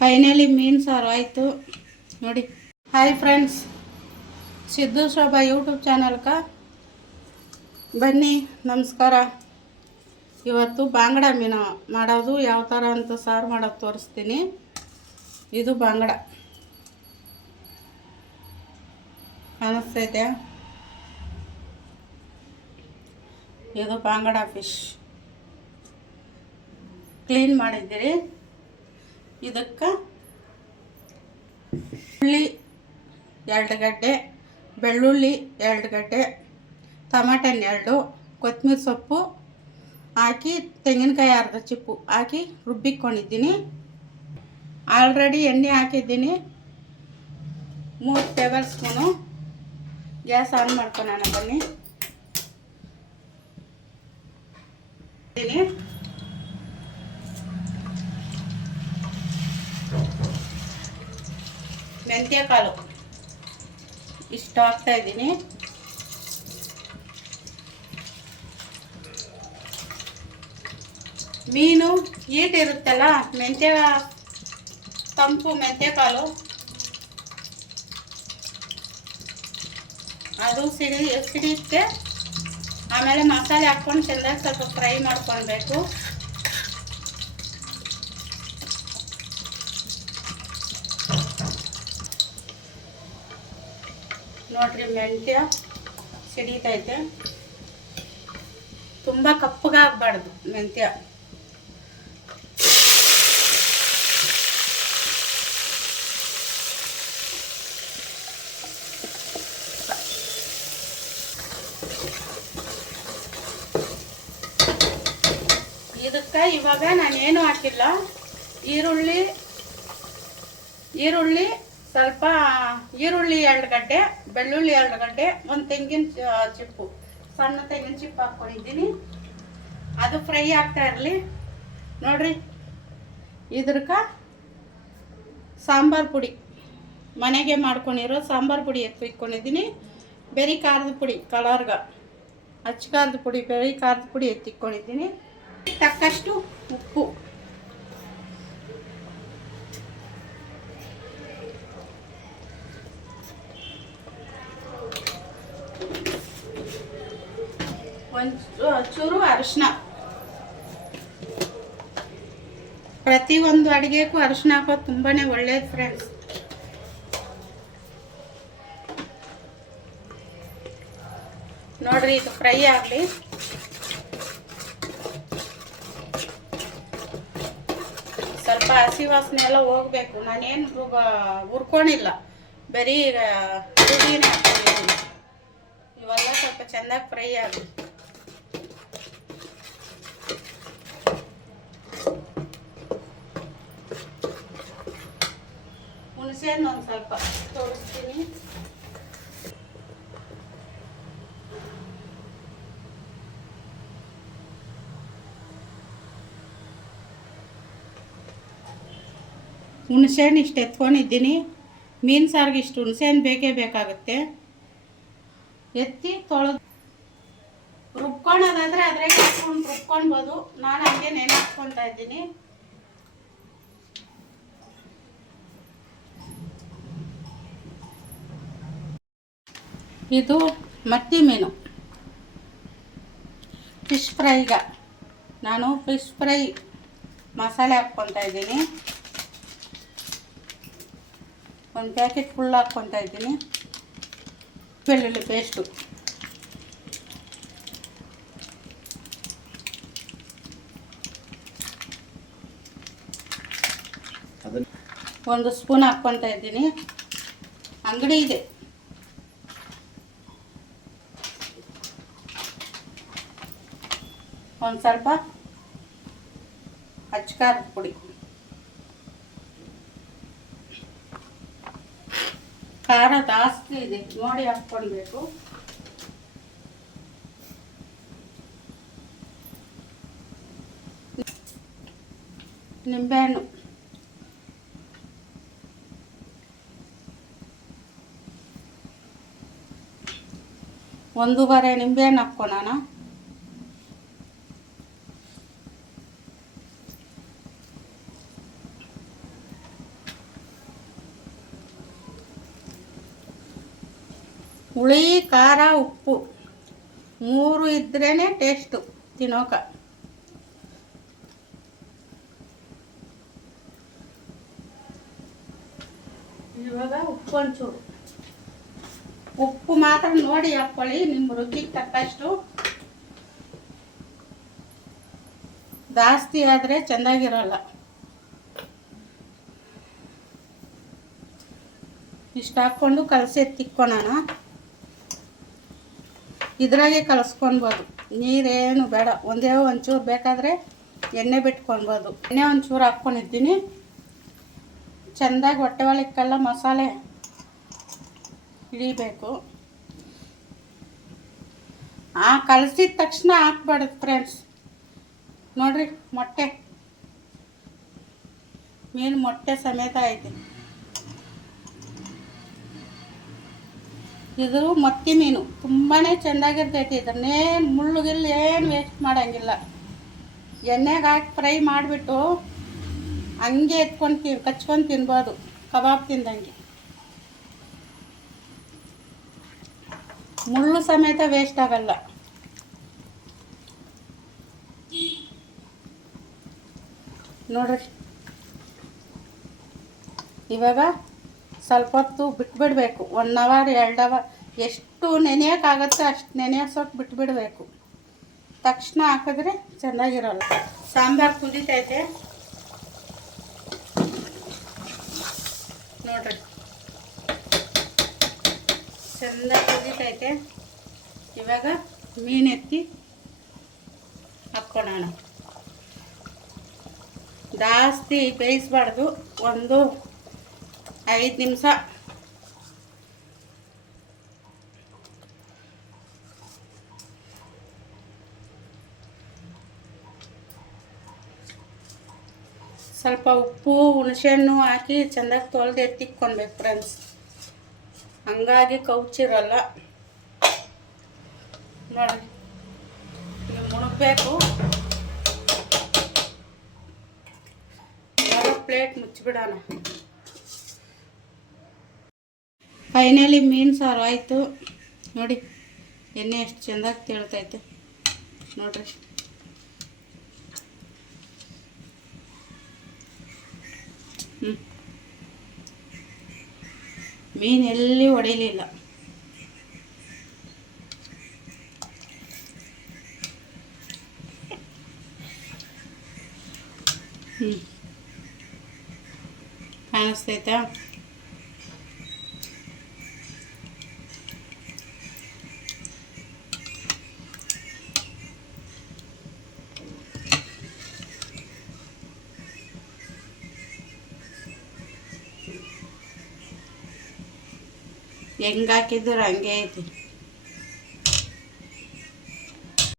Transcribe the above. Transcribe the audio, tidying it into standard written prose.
Finally ಮೀನು ಸಾರು ಆಯಿತು ನೋಡಿ. Hi friends, Siddu Shobha YouTube ಚಾನಲ್ಗೆ ಬನ್ನಿ. ನಮಸ್ಕಾರ. ಇವತ್ತು ಬಾಂಗಡ ಮೀನು ಮಾಡೋದು ಯಾವ ಥರ ಅಂತ ಸಾರು ಮಾಡೋದು ತೋರಿಸ್ತೀನಿ. ಇದು ಬಾಂಗಡ ಕಾಣಿಸ್ತೈತೆ. ಇದು ಬಾಂಗಡ ಫಿಶ್ ಕ್ಲೀನ್ ಮಾಡಿದ್ದೀರಿ. ಇದಕ್ಕೆ ಉಳ್ಳಿ 2 ಗಡ್ಡೆ, ಬೆಳ್ಳುಳ್ಳಿ 2 ಗಡ್ಡೆ, ಟಮಾಟೆ 2, ಕೊತ್ತಂಬರಿ ಸೊಪ್ಪು ಹಾಕಿ ತೆಂಗಿನಕಾಯಿ ಅರ್ಧ ಚಿಪ್ಪು ಹಾಕಿ ರುಬ್ಬಿಕೊಂಡಿದ್ದೀನಿ. ಆಲ್ರೆಡಿ ಎಣ್ಣೆ ಹಾಕಿದ್ದೀನಿ 3 ಟೇಬಲ್ ಸ್ಪೂನು. ಗ್ಯಾಸ್ ಆನ್ ಮಾಡ್ಕೊಳ್ಳೋಣ ಬನ್ನಿ. ಮೆಂತ್ಯ ಕಾಳು ಇಷ್ಟು ಹಾಕ್ತಾ ಇದ್ದೀನಿ. ಮೀನು ಹೀಟ್ ಇರುತ್ತಲ್ಲ, ತಂಪು ಮೆಂತ್ಯ ಕಾಳು ಅದು ಸಿಡಿಯುತ್ತೆ. ಆಮೇಲೆ ಮಸಾಲೆ ಹಾಕ್ಕೊಂಡು ಚೆನ್ನಾಗಿ ಸ್ವಲ್ಪ ಫ್ರೈ ಮಾಡ್ಕೊಳ್ಬೇಕು. ನೋಡ್ರಿ, ಮೆಂತ್ಯ ಸಿಡಿತೈತೆ. ತುಂಬ ಕಪ್ಪಗಾಗಬಾರ್ದು ಮೆಂತ್ಯ. ಇದಕ್ಕೆ ಇವಾಗ ನಾನೇನು ಹಾಕಿಲ್ಲ. ಈರುಳ್ಳಿ ಸ್ವಲ್ಪ 2 ಗಡ್ಡೆ, ಬೆಳ್ಳುಳ್ಳಿ 2 ಗಡ್ಡೆ, ಒಂದು ತೆಂಗಿನ ಚಿಪ್ಪು, ಸಣ್ಣ ತೆಂಗಿನ ಚಿಪ್ಪು ಹಾಕ್ಕೊಂಡಿದ್ದೀನಿ. ಅದು ಫ್ರೈ ಆಗ್ತಾ ಇರಲಿ. ನೋಡ್ರಿ, ಇದಕ್ಕೆ ಸಾಂಬಾರು ಪುಡಿ ಮನೆಗೆ ಮಾಡ್ಕೊಂಡಿರೋ ಸಾಂಬಾರು ಪುಡಿ ಎತ್ತಿಕ್ಕೊಂಡಿದ್ದೀನಿ. ಬೆರಿ ಖಾರದ ಪುಡಿ ಕಲರ್ಗೆ, ಅಚ್ಚ ಖಾರದ ಪುಡಿ, ಬೆರಿ ಖಾರದ ಪುಡಿ ಎತ್ತಿಕ್ಕೊಂಡಿದ್ದೀನಿ. ತಕ್ಕಷ್ಟು ಉಪ್ಪು, ಚೂರು ಅರಿಶಿನ. ಪ್ರತಿಯೊಂದು ಅಡುಗೆಗೂ ಅರಿಶಿನ ಹಾಕೋದು ತುಂಬಾ ಒಳ್ಳೇದು ಫ್ರೆಂಡ್ಸ್. ನೋಡ್ರಿ, ಇದು ಫ್ರೈ ಆಗಲಿ. ಸ್ವಲ್ಪ ಹಸಿ ವಾಸನೆ ಎಲ್ಲ ಹೋಗ್ಬೇಕು. ನಾನೇನು ಹುರ್ಕೊಂಡಿಲ್ಲ, ಬರೀ ಹುಡಿನೇ ಹಾಕ್ಕೊಂಡಿದ್ದೀನಿ. ಇವೆಲ್ಲ ಸ್ವಲ್ಪ ಚೆಂದಾಗಿ ಫ್ರೈ ಆಗಲಿ. ಹುಣಸೆಹಣ್ಣು ಒಂದು ಸ್ವಲ್ಪ ತೋರಿಸ್ತೀನಿ. ಹುಣಸೆಹಣ್ಣು ಇಷ್ಟು ಎತ್ಕೊಂಡಿದ್ದೀನಿ. ಮೀನು ಸಾರಿಗೆ ಇಷ್ಟು ಹುಣಸೆಹಣ್ಣು ಬೇಕೇ ಬೇಕಾಗುತ್ತೆ. ಎತ್ತಿ ತೊಳೆದು ರುಬ್ಕೊಳ್ಳೋದಾದರೆ ಅದ್ರಾಗ ಹಾಕ್ಕೊಂಡು ರುಬ್ಕೊಳ್ಬೋದು. ನಾನು ಹಂಗೆ ನೆನೆ ಹಾಕ್ಕೊತಾ ಇದ್ದೀನಿ. ಇದು ಮತ್ತಿ ಮೀನು ಫಿಶ್ ಫ್ರೈಗೆ ನಾನು ಫಿಶ್ ಫ್ರೈ ಮಸಾಲೆ ಹಾಕ್ಕೊತಾ ಇದ್ದೀನಿ. ಒಂದು ಪ್ಯಾಕೆಟ್ ಫುಲ್ ಹಾಕ್ಕೊತಾ ಇದ್ದೀನಿ. ಬೆಳ್ಳುಳ್ಳಿ ಪೇಸ್ಟು, ಒಂದು ಸ್ಪೂನ್ ಹಾಕ್ಕೊತಾ ಇದ್ದೀನಿ. ಅಂಗಡಿ ಇದೆ. ಒಂದು ಸ್ವಲ್ಪ ಅಚ್ಚ ಖಾರದ ಪುಡಿ, ಖಾರ ಜಾಸ್ತಿ ಇದೆ ನೋಡಿ ಹಾಕ್ಕೊಳ್ಬೇಕು. ನಿಂಬೆಹಣ್ಣು, ಒಂದೂವರೆ ನಿಂಬೆಹಣ್ಣು ಹಾಕ್ಕೊಳ್ಳೋಣ. ಹುಳಿ ಖಾರ ಉಪ್ಪು 3 ಇದ್ರೇ ಟೇಸ್ಟು ತಿನ್ನೋಕ. ಇವಾಗ ಉಪ್ಪು ಒಂಚೂರು, ಉಪ್ಪು ಮಾತ್ರ ನೋಡಿ ಹಾಕ್ಕೊಳ್ಳಿ, ನಿಮ್ಮ ರುಚಿಗೆ ತಕ್ಕಷ್ಟು. ಜಾಸ್ತಿ ಆದರೆ ಚೆಂದಾಗಿರೋಲ್ಲ. ಇಷ್ಟು ಹಾಕ್ಕೊಂಡು ಕಲಸಿ ಎತ್ತಿಕ್ಕೊಳೋಣ. ಇದ್ರಾಗೆ ಕಲಸ್ಕೊಳ್ಬೋದು, ನೀರೇನು ಬೇಡ. ಒಂಚೂರು ಬೇಕಾದರೆ ಎಣ್ಣೆ ಬಿಟ್ಕೊಳ್ಬೋದು. ಎಣ್ಣೆ ಒಂಚೂರು ಹಾಕ್ಕೊಂಡಿದ್ದೀನಿ. ಚೆಂದಾಗಿ ಹೊಟ್ಟೆ ಒಳಕ್ಕೆಲ್ಲ ಮಸಾಲೆ ಹಿಡಿಬೇಕು. ಕಲಸಿದ ತಕ್ಷಣ ಹಾಕ್ಬಾರ್ದು ಫ್ರೆಂಡ್ಸ್. ನೋಡ್ರಿ, ಮೀನು ಮೊಟ್ಟೆ ಸಮೇತ ಐತಿ. ಇದು ಮತ್ತಿ ಮೀನು ತುಂಬಾ ಚೆಂದಾಗಿರ್ತೈತಿ. ಇದನ್ನೇನು ಮುಳ್ಳುಗಿಲ್ಲು ಏನು ವೇಸ್ಟ್ ಮಾಡೋಂಗಿಲ್ಲ. ಎಣ್ಣೆಗೆ ಹಾಕಿ ಫ್ರೈ ಮಾಡಿಬಿಟ್ಟು ಹಂಗೆ ಎತ್ಕೊಂಡು ಕಚ್ಕೊಂಡು ತಿನ್ಬೋದು, ಕಬಾಬ್ ತಿಂದಂಗೆ. ಮುಳ್ಳು ಸಮೇತ ವೇಸ್ಟ್ ಆಗಲ್ಲ. ನೋಡ್ರಿ, ಇವಾಗ ಸ್ವಲ್ಪ ಹೊತ್ತು ಬಿಟ್ಬಿಡಬೇಕು. 1 ಅವರ್ 2 ಅವರ್ ಎಷ್ಟು ನೆನೆಯೋಕ್ಕಾಗತ್ತೆ ಅಷ್ಟು ನೆನೆಯೋಸೋಕೆ ಬಿಟ್ಬಿಡಬೇಕು. ತಕ್ಷಣ ಹಾಕಿದ್ರೆ ಚೆನ್ನಾಗಿರೋಲ್ಲ. ಸಾಂಬಾರು ಕುದೀತೈತೆ ನೋಡ್ರಿ, ಚೆನ್ನಾಗಿ ಕುದೀತೈತೆ. ಇವಾಗ ಮೀನು ಎತ್ತಿ ಹಾಕ್ಕೊಳ್ಳೋಣ. ಜಾಸ್ತಿ ಬೇಯಿಸಬಾರ್ದು, ಒಂದು 5 ನಿಮಿಷ. ಸ್ವಲ್ಪ ಉಪ್ಪು ಹುಣಸೆಹಣ್ಣು ಹಾಕಿ ಚೆಂದಾಗಿ ತೊಳೆದು ಎತ್ತಿಕ್ಕೊಳ್ಬೇಕು ಫ್ರೆಂಡ್ಸ್. ಹಂಗಾಗಿ ಕೌಚಿರಲ್ಲ. ನೋಡಿ, ಮುಣಗಬೇಕು. ಪ್ಲೇಟ್ ಮುಚ್ಚಿಬಿಡೋಣ. ಫೈನಲಿ ಮೀನು ಸಾರು ಆಯಿತು. ನೋಡಿ, ಎಣ್ಣೆ ಎಷ್ಟು ಚೆಂದಾಗಿ ತೇಳ್ತೈತೆ ನೋಡ್ರಿ. ಮೀನು ಎಲ್ಲಿ ಹೊಡಿಲಿಲ್ಲ. ಕಾಣಿಸ್ತೈತಾ? ಹೆಂಗೆ ಹಾಕಿದ್ರು ಹಂಗೆ ಐತಿ.